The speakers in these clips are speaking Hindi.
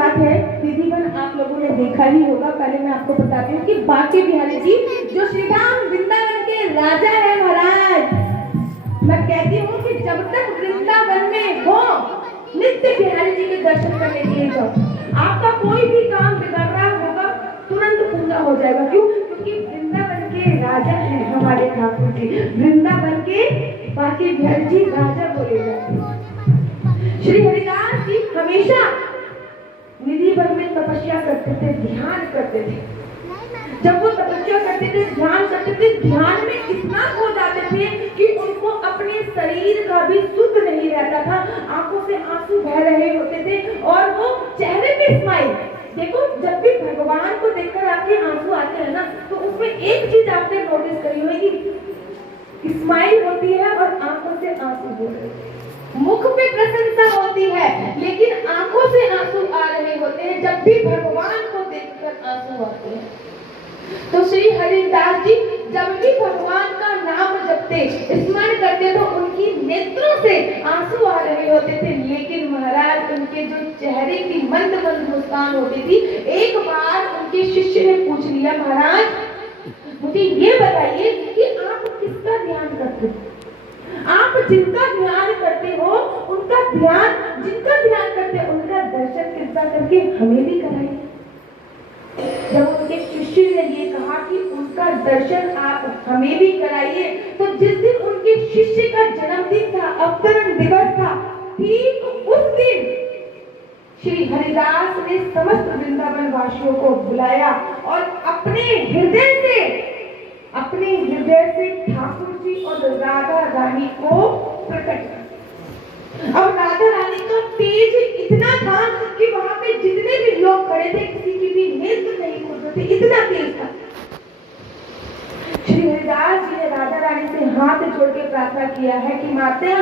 बात है दीदीबन, आप लोगों ने देखा ही होगा। पहले मैं आपको बताती हूँ कि बांके बिहारी जी जो श्री राम वृंदावन के राजा है महाराज, मैं कहती हूँ कि जब तक वृंदावन में हो नित्य बिहारी जी के दर्शन करने के लिए जाओ। आपका कोई भी काम बिगड़ रहा होगा तुरंत पूरा हो जाएगा। क्यों? क्योंकि वृंदावन के राजा है हमारे ठाकुर जी। वृंदावन के बांके बिहारी जी राजा बोले जाते हैं। श्री हरिदास जी हमेशा निधि वन में तपस्या करते थे, ध्यान करते थे। जब वो तपस्या करते थे, ध्यान करते थे, ध्यान में इतना खो जाते थे कि उनको अपने शरीर का भी सुध नहीं रहता था। आंखों से आंसू बह रहे होते थे और वो चेहरे पे स्माइल। देखो, जब भी भगवान को देखकर आपके आंसू आते हैं ना, तो उसमें एक चीज आपने नोटिस करी होगी, स्माइल होती है और आंखों से आंसू हो रहे हैं। मुख पे प्रसन्नता होती है लेकिन आंखों से आंसू आ रहे होते हैं जब भी भगवान को देखकर आंसू आते हैं। तो श्री हरिदास जी जब भी भगवान का नाम जपते, स्मरण करते तो उनकी नेत्रों से आंसू आ रहे होते थे। लेकिन महाराज उनके जो चेहरे की मंद मंद मुस्कान होती थी। एक बार उनके शिष्य ने पूछ लिया, महाराज मुझे ये बताइए कि आप किसका ध्यान करते हो? आप जिनका ध्यान करते हो उनका ध्यान, जिनका ध्यान करते हो उनका दर्शन कृपा करके हमें भी कराइए। जब उनके शिष्य ने ये कहा कि उनका दर्शन आप हमें भी कराइए, तो जिस दिन उनके शिष्य का जन्मदिन था, अवतरण दिवस था, ठीक उस दिन श्री हरिदास ने समस्त वृंदावन वासियों को बुलाया और अपने हृदय से ठाकुर जी और राधा रानी को प्रकट किया। और राधा रानी का तेज इतना था कि वहां पे जितने भी लोग खड़े थे किसी की भी नेत्र नहीं खुल रही थी, इतना तेज था। श्री हरिदास जी ने राधा रानी से हाथ जोड़ के प्रार्थना किया है कि माता,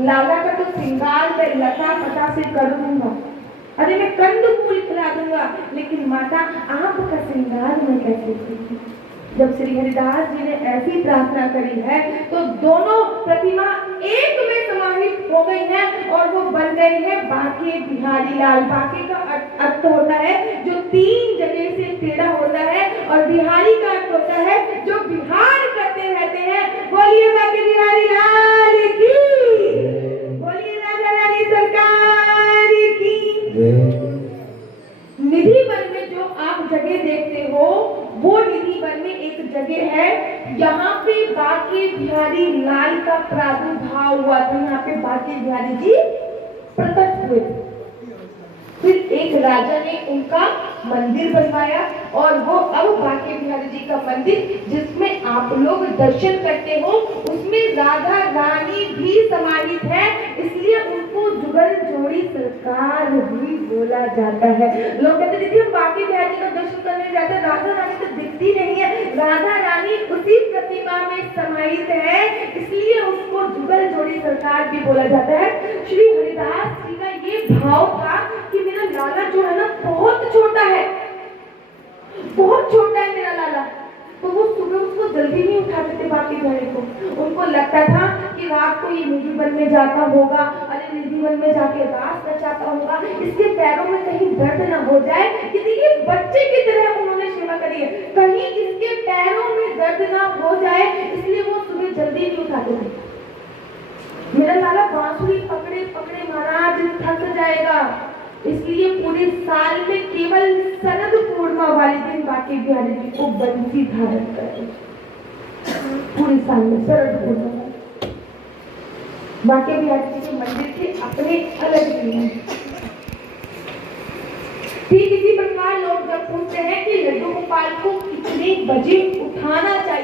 लाला का तो श्रृंगार मैं लता पता से कर दूंगा, अरे मैं कंद फूल खिला दूंगा, लेकिन माता आपका श्रृंगार मैं कैसे करूं? जब श्री हरिदास जी ने ऐसी प्रार्थना करी है तो दोनों प्रतिमा एक में समाहित हो गई है और वो बन गई है बांके बिहारी लाल। बांके का अर्थ होता है जो तीन जगह से टेढ़ा होता है और बिहारी का अर्थ होता है जो बिहार करते रहते हैं। बोलिए बांके बिहारी लाल की, बोलिए राधा रानी सरकार की। निधि वन में जो आप जगह देखते हो वो निधि वन में एक जगह है, यहाँ पे बांके बिहारी लाल का प्रादुर्भाव हुआ था। यहाँ पे बांके बिहारी जी प्रकट हुए। फिर एक राजा ने उनका मंदिर बनवाया और वो अब बांके बिहारी जी का मंदिर जिसमें आप लोग दर्शन करते हो उसमें राधा रानी भी समाहित है, इसलिए उनको जुगल जोड़ी सरकार भी बोला जाता है। लोग कहते दीदी हम बांके बिहारी जी का दर्शन करने जाते हैं, राधा रानी तो दिखती नहीं है। राधा रानी उसी प्रतिमा में समाहित है, इसलिए उसको जुगल जोड़ी सरकार भी बोला जाता है। श्री हरिदास जी का ये भाव था कि मेरा लाला जो है ना बहुत छोटा है, बहुत छोटा है मेरा लाला। तो वो सुबह उसको जल्दी नहीं उठाते थे बांके बिहारी को। उनको लगता था कि रात को ये निधि वन में जाता होगा, अरे निधि वन में जाके रात बचाता होगा, इसके पैरों में कहीं दर्द न हो जाए। ये बच्चे की तरह उन्होंने सेवा करी है, कहीं इसके पैरों में दर्द ना हो जाए, इसलिए वो सुबह जल्दी नहीं उठाते थे। मेरा लाला बांसुरी पकड़े पकड़े महाराज थक जाएगा, इसलिए पूरे साल में केवल शरद पूर्णिमा वाले दिन बांके बिहारी जी को बंसी धारण करें। पूरे साल में शरद पूर्णिमा बांके बिहारी जी के मंदिर के अपने अलग दिन हैं। ठीक इसी प्रकार लोग जब पूछते हैं कि लड्डू गोपाल को कितने बजे उठाना चाहिए।